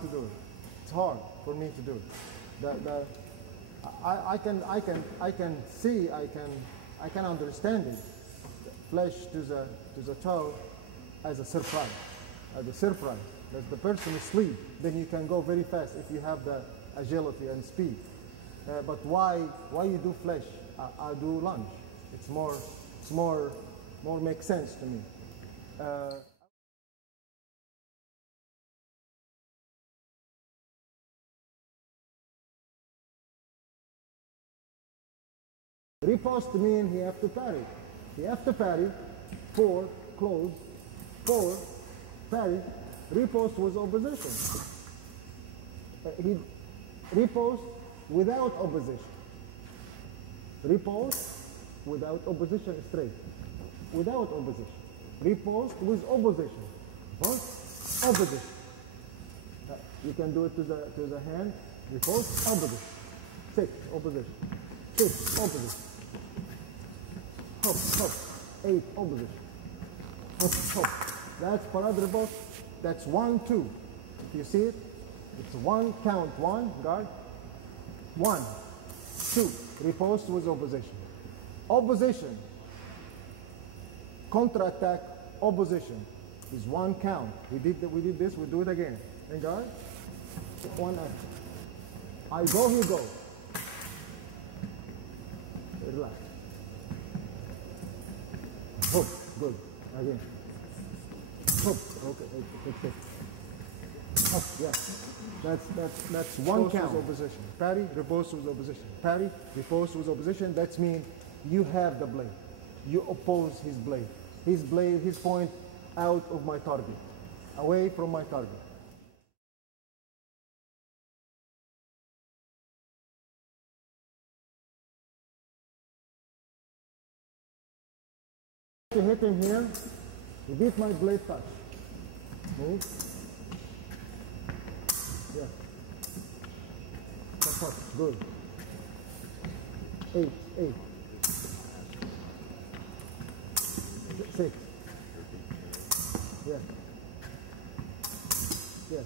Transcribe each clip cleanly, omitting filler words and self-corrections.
to do it. It's hard for me to do it. I can see, I can understand it. Flesh to the toe as a surprise, That the person is asleep, then you can go very fast if you have the agility and speed. But why you do flesh? I do lunge. It's more makes sense to me. Riposte means he have to parry. He have to parry. 4, close. 4, parry. Riposte was opposition. He riposte without opposition. Riposte without opposition straight. Without opposition. Riposte with opposition. What? Opposition. You can do it to the hand. Riposte, opposition. 6, opposition. 6, opposition. Hop, hop. 8, opposition. Hop, hop. That's parade riposte. That's 1, 2. If you see it, it's 1, count 1, guard. 1, 2. Riposte with opposition. Opposition. Counter-attack, opposition is 1 count. We did this, we do it again. And guard. 1 action. I go, he go. Relax. Hook, good. Again. Hook, okay, okay. Hook, yeah. That's 1 count. Opposition. Parry, riposte with opposition. Parry, riposte with opposition. That means you have the blade. You oppose his blade. His point out of my target. Away from my target. To hit him here, he beat my blade touch. Move. Yeah. That's good. 8, 8. 6. Yeah. Yeah.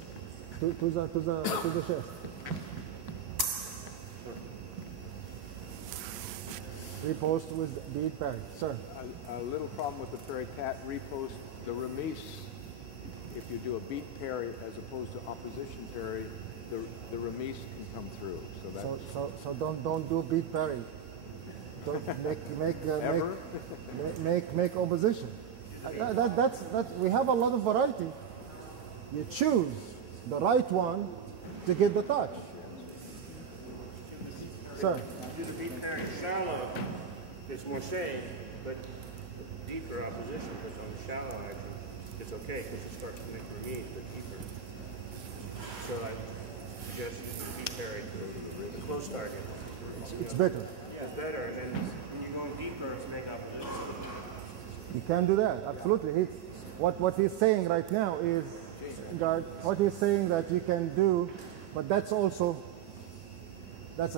To the chest. Riposte with bead parry. Sir. A little problem with the parry cat riposte, the remise, if you do a beat parry as opposed to opposition parry, the remise can come through. So don't do beat parry. Don't make opposition. That's we have a lot of variety. You choose the right one to get the touch. Sir. Do the beat parry shallow, it's more safe, but deeper opposition, because on the shallow action, it's okay because it starts to make remise, but deeper. So I suggest using the beat parry to the close target. It's better. Yeah, it's better, and when you're going deeper, it's make opposition. You can do that, absolutely. What he's saying right now is, guard, what he's saying that you can do, but that's a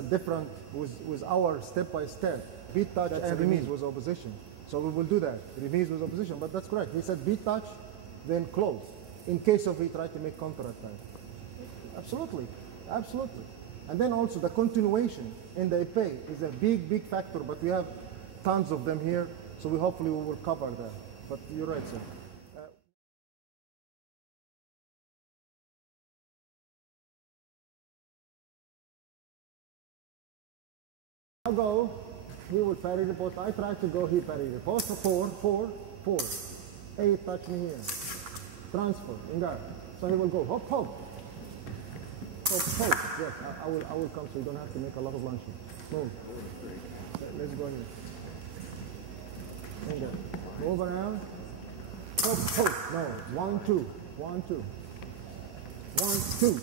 different, with our step-by-step. Beat touch and remise was opposition. So we will do that. Remise was opposition, but that's correct. He said beat touch, then close. In case of he tried to make counter-attack. Absolutely, absolutely. And then also the continuation in the epee is a big factor, but we have tons of them here, so hopefully we will cover that. But you're right, sir. I go, he will parry the post. I try to go, he parry the post. 4, 4, 4. 8, touch me here. Transfer, in guard. So he will go, hop, hop. Hop, hop. Yes, I will come so you don't have to make a lot of lunches. Move. Let's go here. In there. Move around. Hop, hop. No, 1, 2. 1, 2. 1, 2.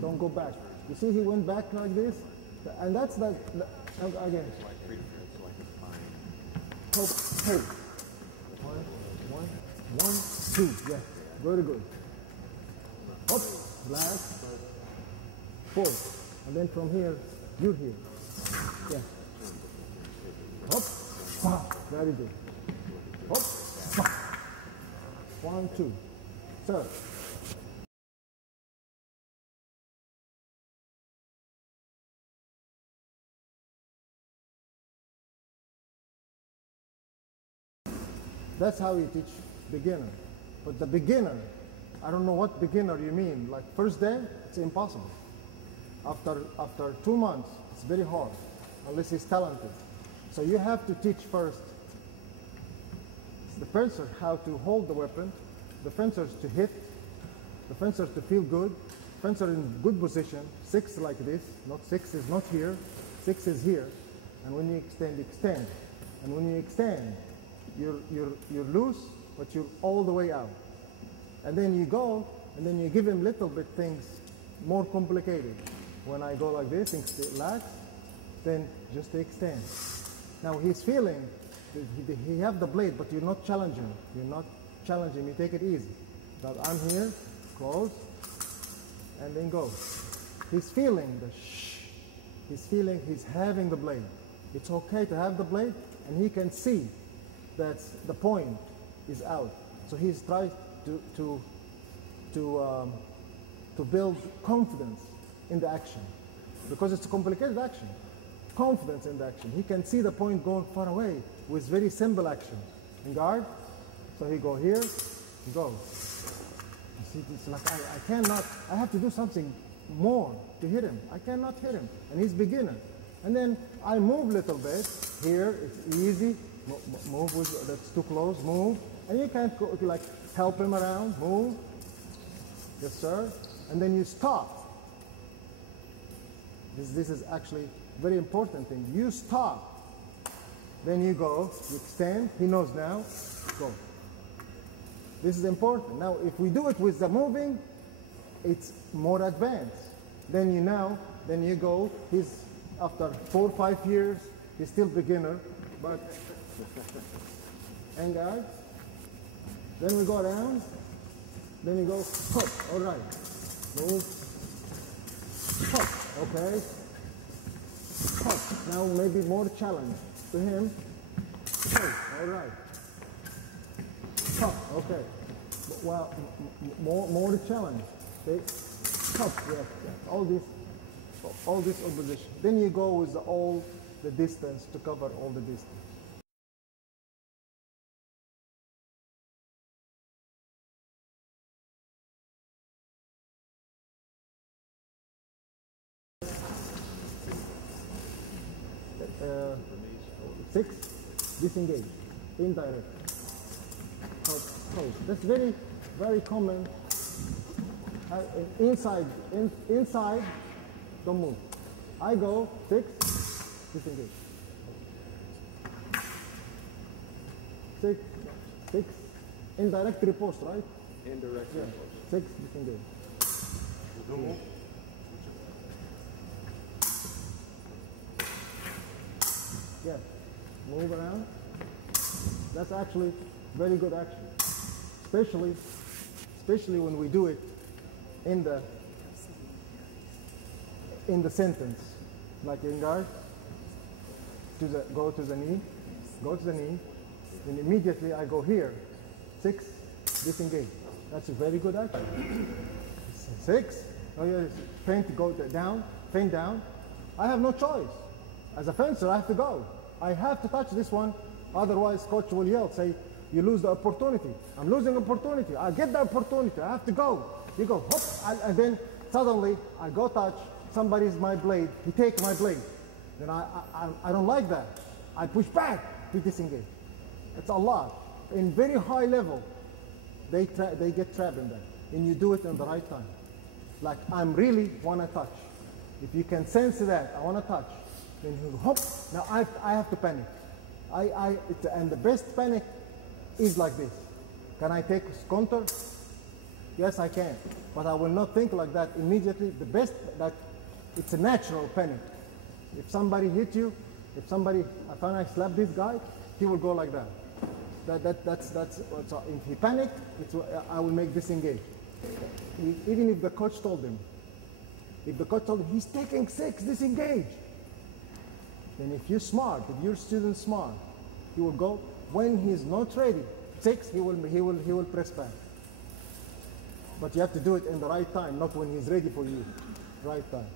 Don't go back. You see he went back like this? And that's again. It's like a spine. Hope. 1, 2. Yeah, very good. Hop, black. 4. And then from here, you're here. Yeah. Hop, very good. Hop, 1, 2. Sir. That's how you teach beginner. But the beginner, I don't know what beginner you mean. Like first day, it's impossible. After 2 months, it's very hard, unless he's talented. So you have to teach first the fencer how to hold the weapon, the fencers to hit, the fencers to feel good, fencer in good position, 6 like this, not 6 is not here, 6 is here, and when you extend, extend. And when you extend, you're loose, but you're all the way out. And then you go, and then you give him little bit things more complicated. When I go like this, relax, then just extend. Now he's feeling, he have the blade, but you're not challenging him. You're not challenging him, you take it easy. But I'm here, close, and then go. He's feeling the shh. He's feeling he's having the blade. It's okay to have the blade, and he can see that the point is out. So he's trying to build confidence in the action, because it's a complicated action. Confidence in the action. He can see the point going far away with very simple action. And guard, so he go here, he goes. You see, it's like I cannot, I have to do something more to hit him. I cannot hit him, and he's beginner. And then I move a little bit. Here, it's easy. Move with, that's too close, move. And you can't go, like, help him around, move. Yes, sir. And then you stop. This is actually very important thing. You stop. Then you go, you extend. He knows now. Go. This is important. Now, if we do it with the moving, it's more advanced. Then you go, he's, after 4 or 5 years, he's still beginner, but, and guys, then we go around, then you go, hook, all right, move, hook, okay, hook, now maybe more challenge to him, hook, all right, hook, okay, well, more challenge, okay, hook, yes, all this opposition. Then you go with all the distance to cover all the distance. Six, disengage, indirect. That's very, very common. Inside, don't move. I go 6, disengage. 6, indirect riposte, right? Indirect riposte. 6, disengage. Move. Yes, move around. That's actually very good action, especially when we do it in the sentence, like in guard, go to the knee, then immediately I go here, 6, disengage. That's a very good action. 6, oh yeah, feint, go down, feint down. I have no choice. As a fencer, I have to go. I have to touch this one, otherwise coach will yell, say, you lose the opportunity. I'm losing opportunity. I get the opportunity. I have to go. You go, hop, and then suddenly I go touch, somebody's my blade, he takes my blade. Then I don't like that. I push back to disengage. It's a lot. In very high level, they get trapped in that. And you do it in the right time. Like, I'm really want to touch. If you can sense that, I want to touch. Then you hop, now I have to panic. And the best panic is like this. Can I take counter? Yes, I can. But I will not think like that immediately. The best, that it's a natural panic. If somebody hit you, if I slap this guy, he will go like that. That's if he panic, I will make disengage. Even if the coach told him, he's taking 6, disengage. Then if you're smart, if your student's smart, he will go. When he's not ready, 6, he will press back. But you have to do it in the right time, not when he's ready for you. Right time.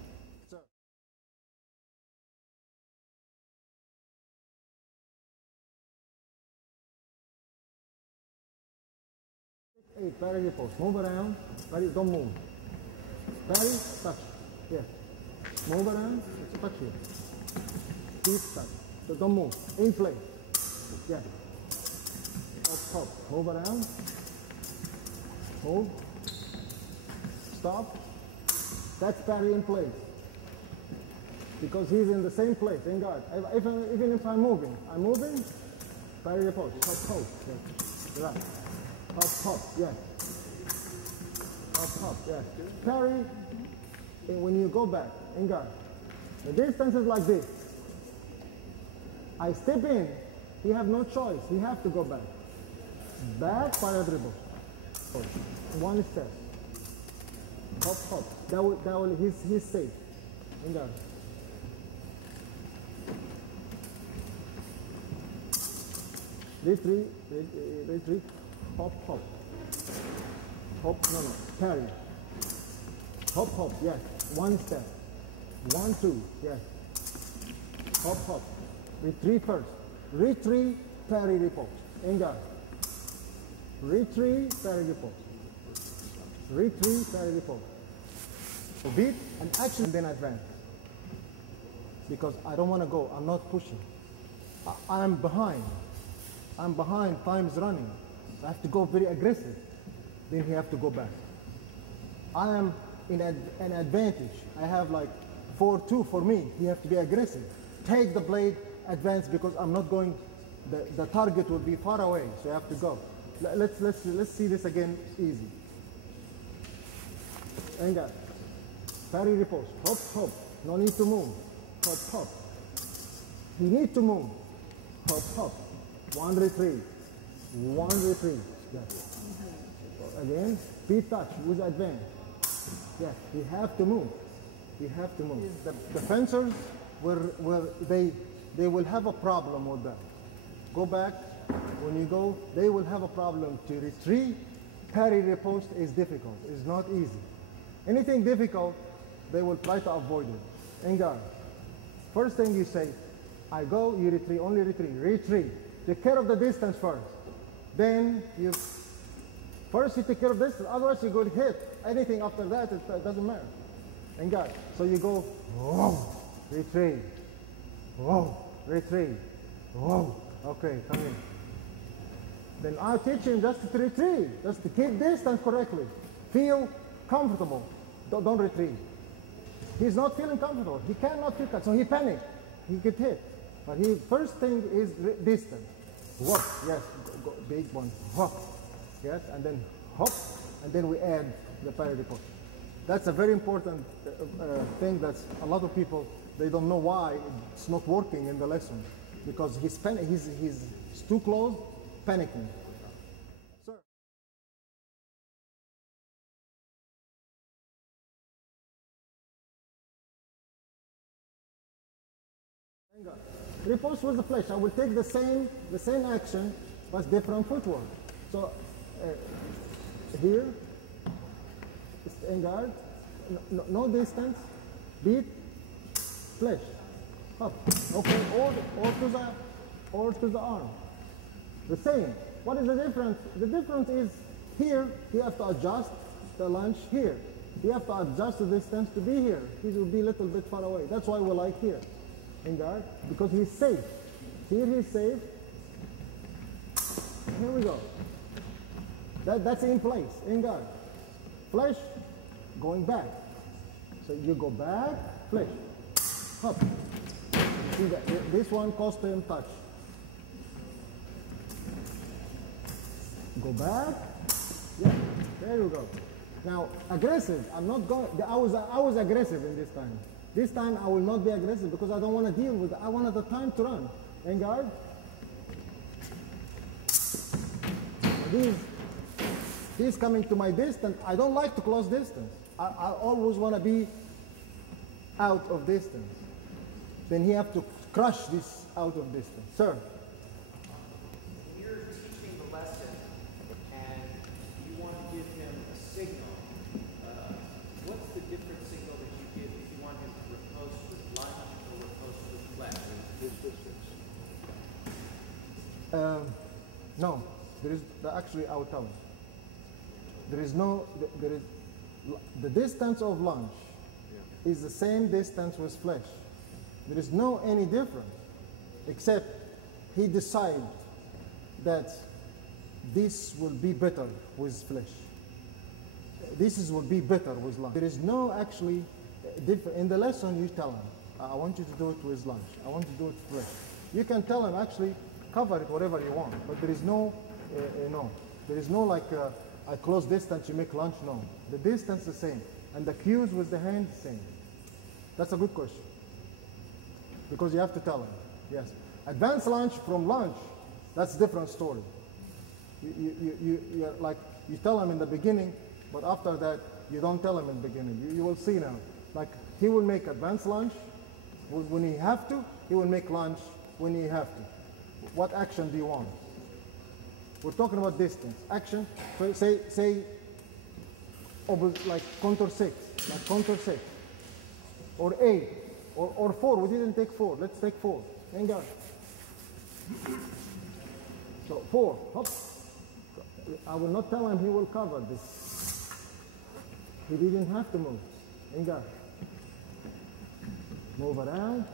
8, parry riposte. Move around, parry, don't move. Parry, touch, here. Move around, it's touch here. Keep touch, so don't move, in place. Yeah. Hop, move around. Move. Stop. That's parry in place. Because he's in the same place, in guard. Even if I'm moving, parry riposte. Hop, yeah. Right. Hop, yeah. Hop, yeah. Parry, when you go back, in guard. The distance is like this. I step in, he have no choice, he have to go back. Back, parry dribble. One step. Hop. That will, he's safe. In guard. Retreat. Hop. Hop, no, parry. Hop, yes. One step. 1, 2, yes. Hop. Retreat first. Retreat, parry, riposte. In guard. Retreat, parry, riposte. Retreat, parry, riposte. So beat and action, then advance. Because I don't want to go. I'm not pushing. I'm behind. Time is running. I have to go very aggressive. Then he have to go back. I am in an advantage. I have like 4-2 for me. He have to be aggressive. Take the blade, advance, because I'm not going. The target will be far away, so I have to go. Let's see this again. Easy. Engage. Parry riposte. Hop. No need to move. Hop. He need to move. Hop. One retreat. Yes. Again, speed touch with advance. Yes, we have to move. The fencers they will have a problem with that. Go back. When you go, they will have a problem to retreat. Parry riposte is difficult. It's not easy. Anything difficult, they will try to avoid it. In guard. First thing you say, I go, you retreat, only retreat. Take care of the distance first. Then you take care of this, otherwise you go to hit. Anything after that, it doesn't matter. And God, so you go, whoa, retreat, whoa, okay, come in. Then I'll teach him just to retreat, just to keep distance correctly. Feel comfortable, don't retreat. He's not feeling comfortable, he cannot feel that, so he panicked, he get hit. But first thing is distance. Whoop, yes, go, big one, hop, yes, and then hop, and then we add the parry riposte. That's a very important thing that a lot of people, they don't know why it's not working in the lesson. Because he's too close, panicking. Sir. Riposte with the flesh. I will take the same action, but different footwork. So here, engard, no distance, beat, flesh, up. Okay, or to the arm. The same. What is the difference? The difference is here you have to adjust the lunge here. You have to adjust the distance to be here. He will be a little bit far away. That's why we like here. In guard, because he's safe. Here he's safe. Here we go. That's in place, in guard. Flesh, going back. So you go back, flesh, hop. See that this one cost him touch. Go back, yeah, there you go. Now aggressive, I'm not going, I was aggressive in this time. This time I will not be aggressive because I don't want to deal with it. I wanted the time to run. And guard. He's coming to my distance. I don't like to close distance. I always want to be out of distance. Then he have to crush this out of distance. Sir. You're teaching the lesson and you want to give him a signal. What's the different signal that you give if you want him to riposte with lunge or riposte with flesh? His distance. No, there is actually I will tell him. There is no, there is, the distance of lunge is the same distance with flesh. There is no any difference, except he decided that this will be better with flesh. Will be better with lunge. There is no actually different. In the lesson, you tell him, I want you to do it with lunge. I want you to do it flesh. You can tell him actually cover it whatever you want, but there is no, there is no like a close distance you make lunge. No, the distance is the same, and the cues with the hand same. That's a good question, because you have to tell him. Yes, advanced lunge from lunge, that's a different story. You're like you tell him in the beginning, but after that you don't tell him in the beginning. You will see now. Like he will make advanced lunge when he have to. He will make lunge when he have to. What action do you want? We're talking about distance. Action. So say like contour 6, like contour 6, or 8, or 4. We didn't take 4. Let's take 4. Hang on. So 4. Hop. I will not tell him he will cover this. He didn't have to move. Hang on. Move around.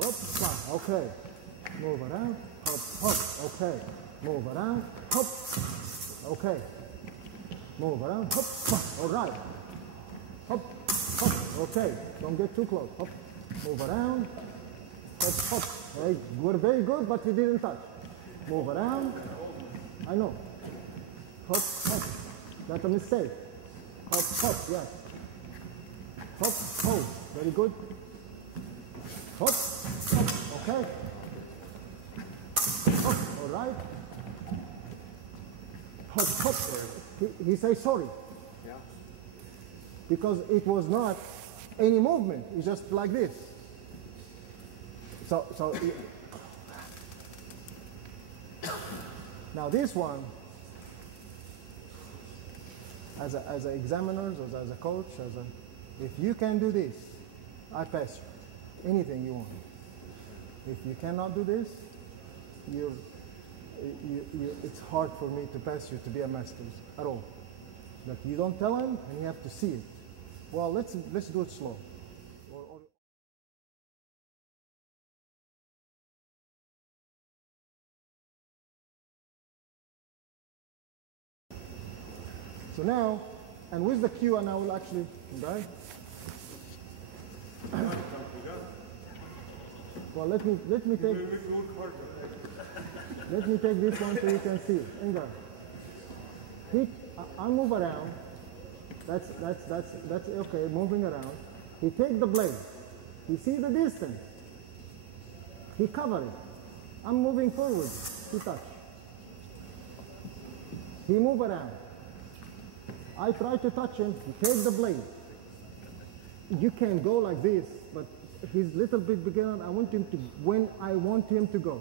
Hop. Okay. Move around. Hop. Hop. Okay. Move around. Hop. Okay. Move around. Hop. All right. Hop. Hop. Okay. Don't get too close. Hop. Move around. Hop. Hop. Hey, you were very good, but you didn't touch. Move around. I know. Hop. Hop. That's a mistake. Hop. Hop. Yes. Hop. Oh. Very good. Hop. Hop. Okay. Hop. All right. Hop. Hop. He says sorry. Yeah. Because it was not any movement. It's just like this. So now this one, as an examiner, as a coach, if you can do this, I pass you. Anything you want. If you cannot do this, it's hard for me to pass you to be a master at all. Like you don't tell him, and you have to see it. Well, let's do it slow. So now, and with the cue, and I will actually, okay? Well, let me take this one so you can see it. Enjoy. I move around. That's okay. Moving around. He take the blade. He see the distance. He cover it. I'm moving forward. He touch. He move around. I try to touch him. He take the blade. You can go like this, but he's a little bit beginner. I want him to, when I want him to go,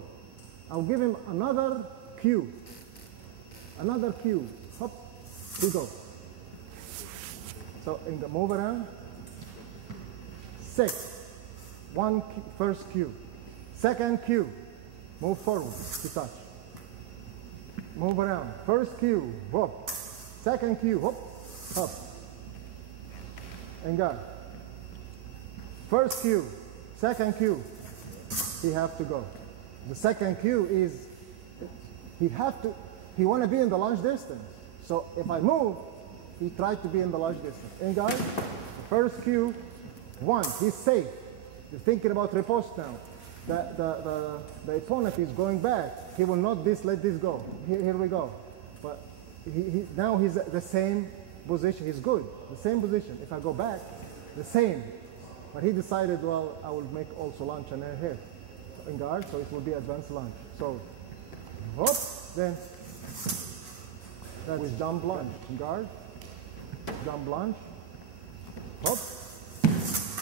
I'll give him another cue. Another cue. Hop, he goes. So in the move around, 6. First cue. Second cue, move forward to touch. Move around. First cue, whoop. Second cue, whoop, up. And go. First cue, second cue, he have to go. The second cue is he want to be in the lunge distance. So if I move, he tried to be in the lunge distance. And guys, the first cue, 1, he's safe. He's thinking about riposte now. The opponent is going back. He will not let this go. Here we go. But now he's at the same position. He's good. The same position. If I go back, the same. But he decided, well, I will make also lunge and here in guard, so it will be advanced lunge. So, hop, then that is jump lunge. In guard, jump lunge, hop.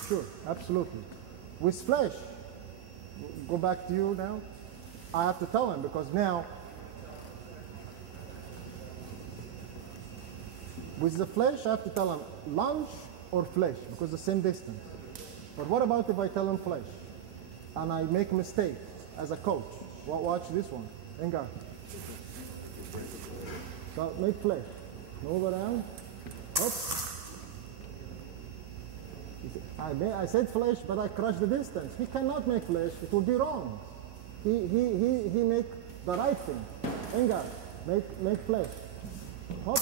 Sure, absolutely. With flesh, go back to you now. I have to tell him because now, with the flesh, I have to tell him lunge or flesh because the same distance. But what about if I tell him flesh and I make a mistake as a coach? Watch this one. Hang on. So make flesh. Move around. I said flesh, but I crushed the distance. He cannot make flesh. It would be wrong. He make the right thing. Engar, make flesh. Hop.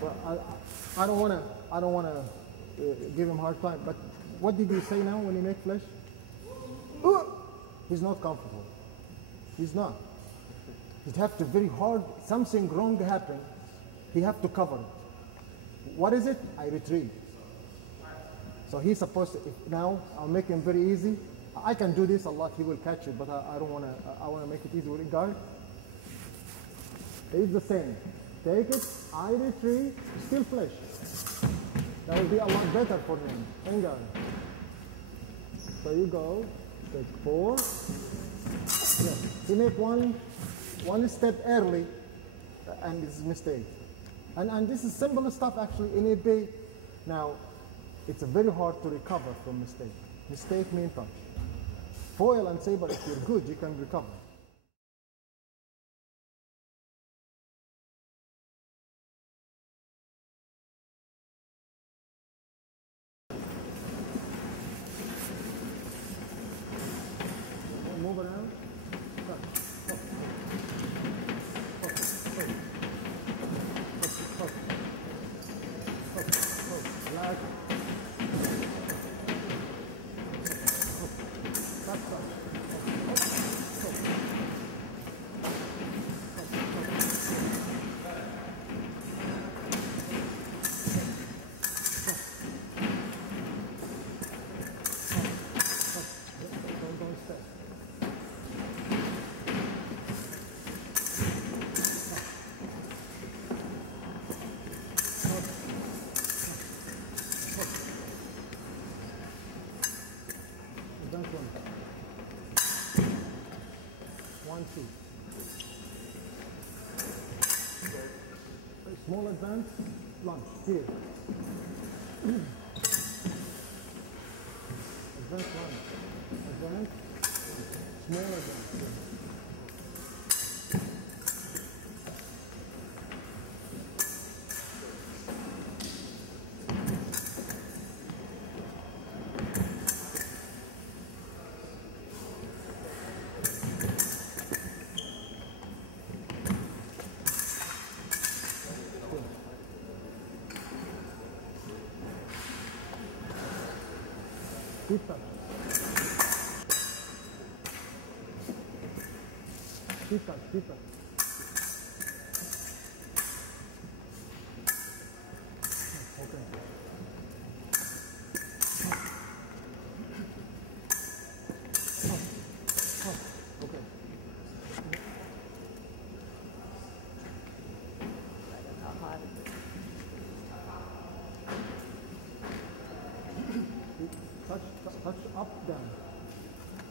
Well, I don't wanna give him a hard time. But what did he say now when he make flesh? He's not comfortable. He's not. He'd have to very hard. Something wrong happen. He have to cover it. What is it? I retrieve. So he's supposed to, now I'll make him very easy. I can do this a lot, he will catch it, but I don't want to, I want to make it easy with guard. It's the same. Take it, I retrieve, still flesh. That will be a lot better for him. And guard. So you go, take 4. Yeah. He make one step early, and it's a mistake. And this is simple stuff actually in Epee. Now, it's very hard to recover from mistake. Mistake means touch. Foil and saber, if you're good, you can recover. Move around. One, two. Small advance, lunge, here. Advance, lunge. Advance, small advance. Here. Keep touch. Keep touch, keep touch. Okay. Okay. Touch up, down.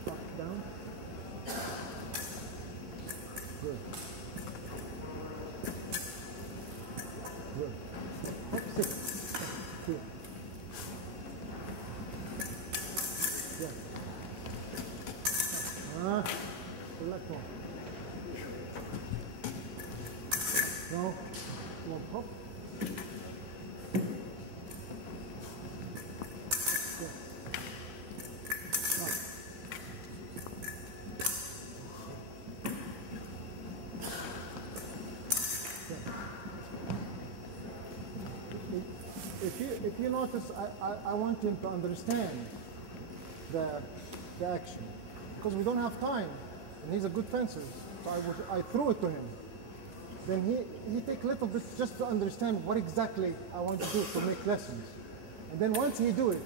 Up, down. Good. Good. Up, sit. Here. Yeah. Relax more. No. Come on, hop. If you notice, I want him to understand the action, because we don't have time, and he's a good fencer. So I threw it to him. Then he take a little bit just to understand what exactly I want to do to make lessons. And then once he do it,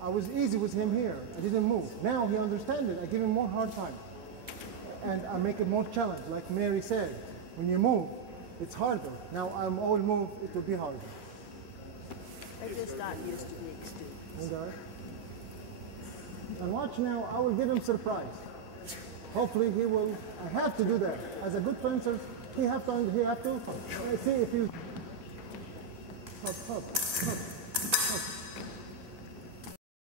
I was easy with him here. I didn't move. Now he understands it. I give him more hard time, and I make it more challenge. Like Mary said, when you move, it's harder. Now I'm all move, it will be harder. I'm just not used to being students. Okay. And watch now, I will give him surprise. Hopefully he will, I have to do that. As a good fencer, he have to see if you, hop, hop, hop.